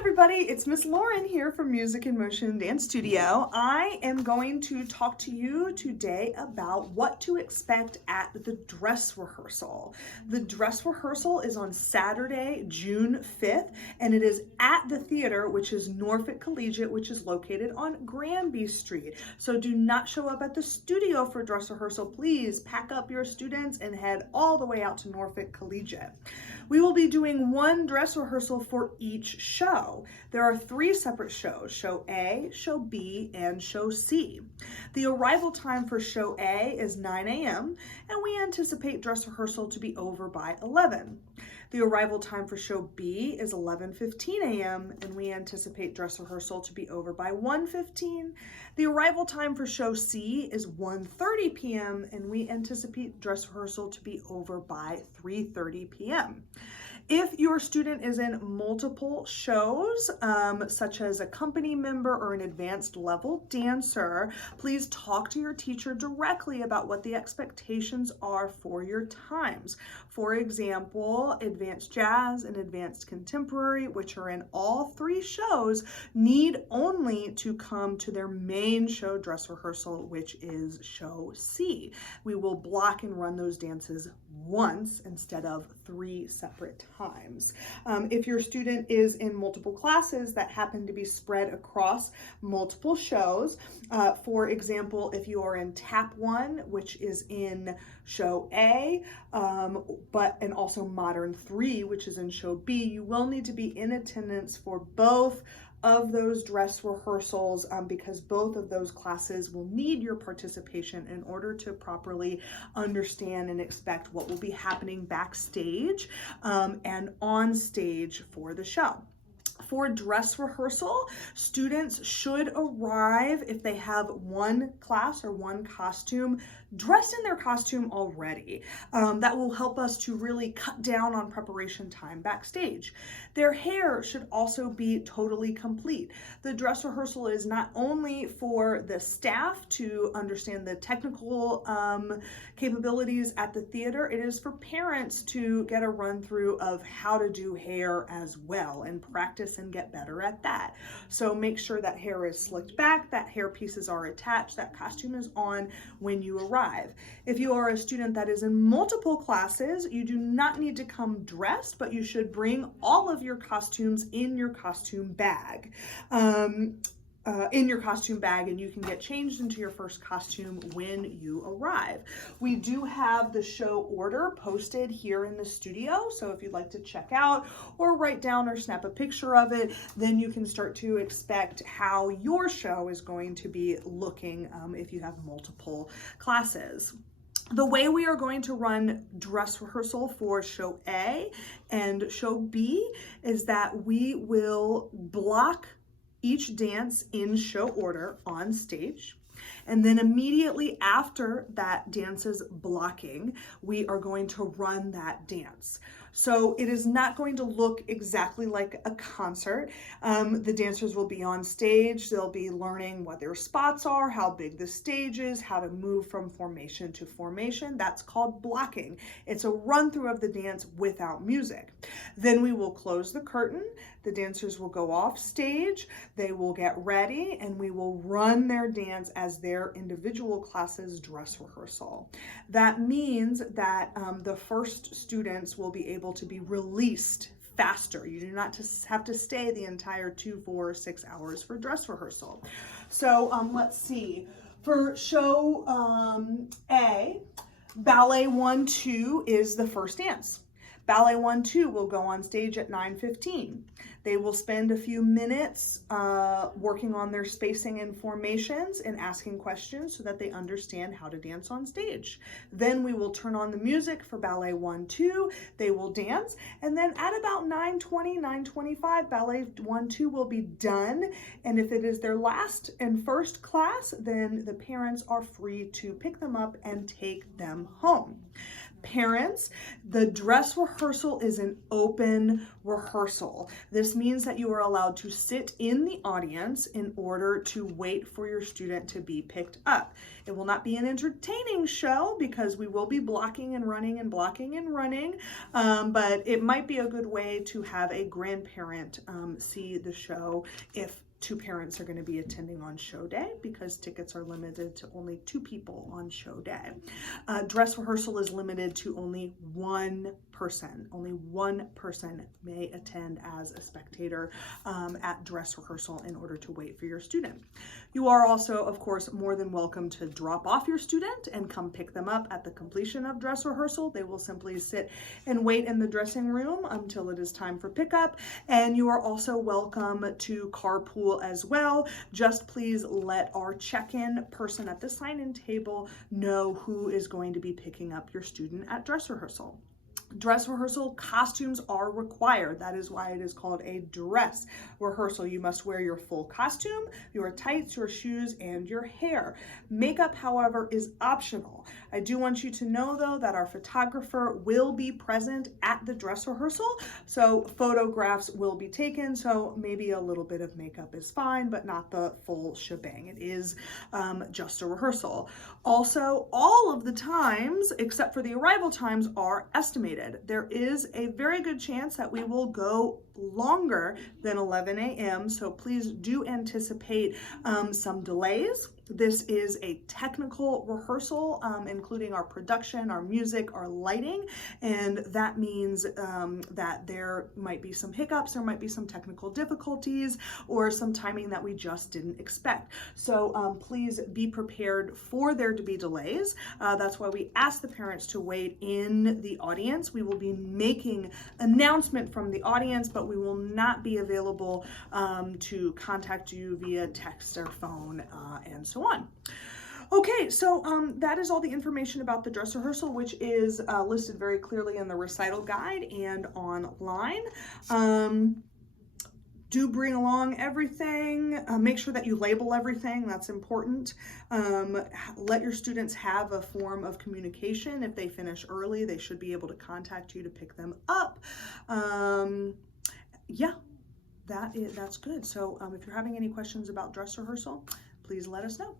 everybody, it's Miss Lauren here from Music in Motion Dance Studio. I am going to talk to you today about what to expect at the dress rehearsal. The dress rehearsal is on Saturday, June 5th, and it is at the theater, which is Norfolk Collegiate, which is located on Granby Street. So do not show up at the studio for dress rehearsal. Please pack up your students and head all the way out to Norfolk Collegiate. We will be doing one dress rehearsal for each show. There are 3 separate shows, show A, show B, and show C. The arrival time for show A is 9 a.m. and we anticipate dress rehearsal to be over by 11. The arrival time for show B is 11:15 a.m. and we anticipate dress rehearsal to be over by 1:15. The arrival time for show C is 1:30 p.m. and we anticipate dress rehearsal to be over by 3:30 p.m. If your student is in multiple shows, such as a company member or an advanced level dancer, please talk to your teacher directly about what the expectations are for your times. For example, advanced jazz and advanced contemporary, which are in all 3 shows, need only to come to their main show dress rehearsal, which is show C. We will block and run those dances once instead of 3 separate times. If your student is in multiple classes that happen to be spread across multiple shows, for example, if you are in TAP 1, which is in show A, and also Modern 3, which is in show B, you will need to be in attendance for both of those dress rehearsals because both of those classes will need your participation in order to properly understand and expect what will be happening backstage and on stage for the show. For dress rehearsal, students should arrive, if they have one class or one costume, dressed in their costume already. That will help us to really cut down on preparation time backstage. Their hair should also be totally complete. The dress rehearsal is not only for the staff to understand the technical capabilities at the theater, it is for parents to get a run through of how to do hair as well and practice and get better at that. So make sure that hair is slicked back, that hair pieces are attached, that costume is on when you arrive. If you are a student that is in multiple classes, you do not need to come dressed, but you should bring all of your costumes in your costume bag. And you can get changed into your first costume when you arrive. We do have the show order posted here in the studio, so if you'd like to check out or write down or snap a picture of it, then you can start to expect how your show is going to be looking if you have multiple classes. The way we are going to run dress rehearsal for show A and show B is that we will block each dance in show order on stage. And then immediately after that dance's blocking, we are going to run that dance. So it is not going to look exactly like a concert. The dancers will be on stage. They'll be learning what their spots are, how big the stage is, how to move from formation to formation. That's called blocking. It's a run through of the dance without music. Then we will close the curtain. The dancers will go off stage. They will get ready and we will run their dance as their individual classes dress rehearsal. That means that the first students will be able to be released faster. You do not have to stay the entire 2, 4, 6 hours for dress rehearsal. So let's see. For show A, Ballet 1-2 is the first dance. Ballet 1-2 will go on stage at 9:15. They will spend a few minutes working on their spacing and formations and asking questions so that they understand how to dance on stage. Then we will turn on the music for Ballet 1-2. They will dance, and then at about 9:20, 9:25, Ballet 1-2 will be done. And if it is their last and first class, then the parents are free to pick them up and take them home. Parents, the dress rehearsal is an open rehearsal. This means that you are allowed to sit in the audience in order to wait for your student to be picked up. It will not be an entertaining show because we will be blocking and running and blocking and running, but it might be a good way to have a grandparent see the show if two parents are going to be attending on show day, because tickets are limited to only 2 people on show day. Dress rehearsal is limited to only one person. Only one person may attend as a spectator at dress rehearsal in order to wait for your student. You are also, of course, more than welcome to drop off your student and come pick them up at the completion of dress rehearsal. They will simply sit and wait in the dressing room until it is time for pickup. And you are also welcome to carpool as well. Just please let our check-in person at the sign-in table know who is going to be picking up your student at dress rehearsal. Dress rehearsal costumes are required. That is why it is called a dress rehearsal. You must wear your full costume, your tights, your shoes, and your hair. Makeup, however, is optional. I do want you to know, though, that our photographer will be present at the dress rehearsal, so photographs will be taken, so maybe a little bit of makeup is fine, but not the full shebang. It is just a rehearsal. Also, all of the times, except for the arrival times, are estimated. There is a very good chance that we will go longer than 11 a.m. So please do anticipate some delays. This is a technical rehearsal, including our production, our music, our lighting, and that means that there might be some hiccups, there might be some technical difficulties, or some timing that we just didn't expect. So please be prepared for there to be delays. That's why we ask the parents to wait in the audience. We will be making announcement from the audience, but we will not be available to contact you via text or phone and so on. Okay, so that is all the information about the dress rehearsal, which is listed very clearly in the recital guide and online. Do bring along everything. Make sure that you label everything. That's important. Let your students have a form of communication. If they finish early, they should be able to contact you to pick them up. Yeah, that's good. So if you're having any questions about dress rehearsal, please let us know.